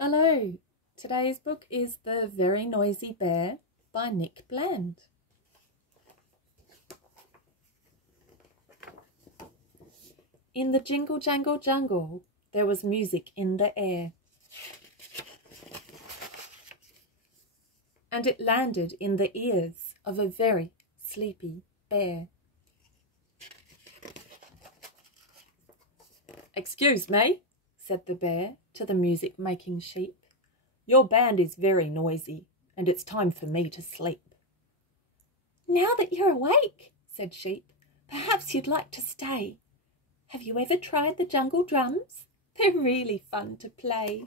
Hello, today's book is The Very Noisy Bear by Nick Bland. In the jingle jangle jungle, there was music in the air, and it landed in the ears of a very sleepy bear. "Excuse me," said the bear to the music-making sheep. "Your band is very noisy, and it's time for me to sleep." "Now that you're awake," said Sheep, "perhaps you'd like to stay. Have you ever tried the jungle drums? They're really fun to play."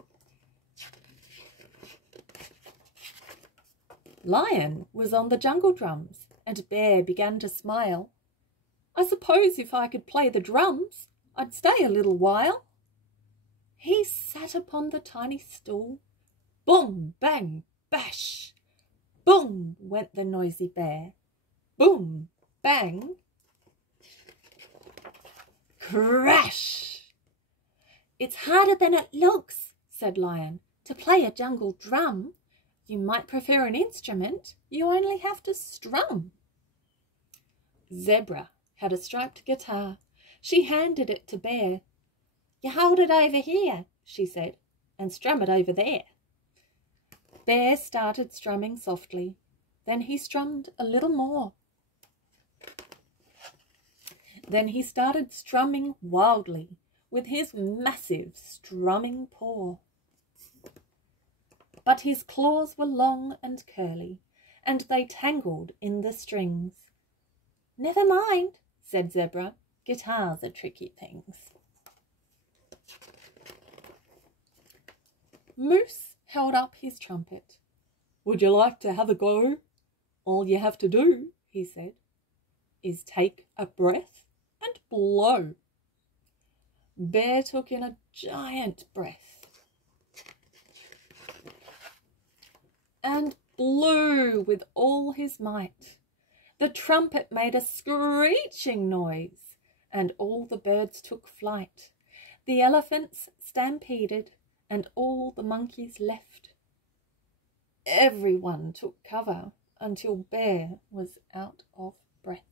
Lion was on the jungle drums, and Bear began to smile. "I suppose if I could play the drums, I'd stay a little while." He sat upon the tiny stool. Boom, bang, bash! Boom went the noisy bear. Boom, bang, crash! "It's harder than it looks," said Lion, "to play a jungle drum. You might prefer an instrument. You only have to strum." Zebra had a striped guitar. She handed it to Bear. "You hold it over here," she said, "and strum it over there." Bear started strumming softly. Then he strummed a little more. Then he started strumming wildly with his massive strumming paw. But his claws were long and curly, and they tangled in the strings. "Never mind," said Zebra. "Guitars are tricky things." Moose held up his trumpet. "Would you like to have a go? All you have to do," he said, "is take a breath and blow." Bear took in a giant breath and blew with all his might. The trumpet made a screeching noise, and all the birds took flight. The elephants stampeded, and all the monkeys left. Everyone took cover until Bear was out of breath.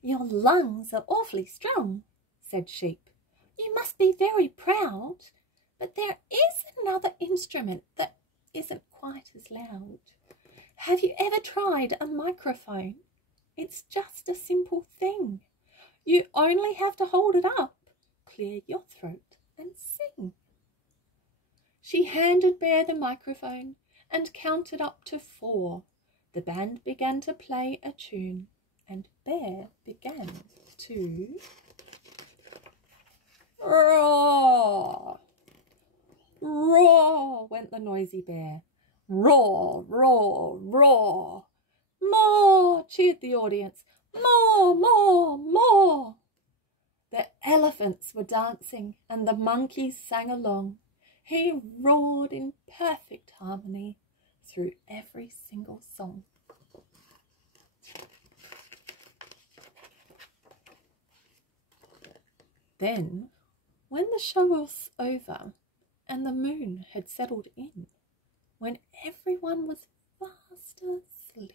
"Your lungs are awfully strong," said Sheep. "You must be very proud. But there is another instrument that isn't quite as loud. Have you ever tried a microphone? It's just a simple thing. You only have to hold it up, clear your throat and sing." She handed Bear the microphone and counted up to 4. The band began to play a tune, and Bear began to roar. Roar went the noisy bear. Roar, roar, roar. "More!" cheered the audience. "More, more, more!" The elephants were dancing and the monkeys sang along. He roared in perfect harmony through every single song. Then, when the show was over and the moon had settled in, when everyone was fast asleep,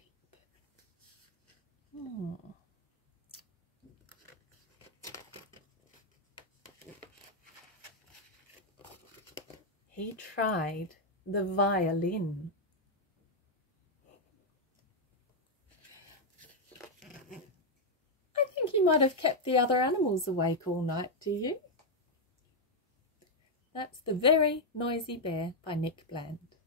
he tried the violin. I think he might have kept the other animals awake all night, do you? That's The Very Noisy Bear by Nick Bland.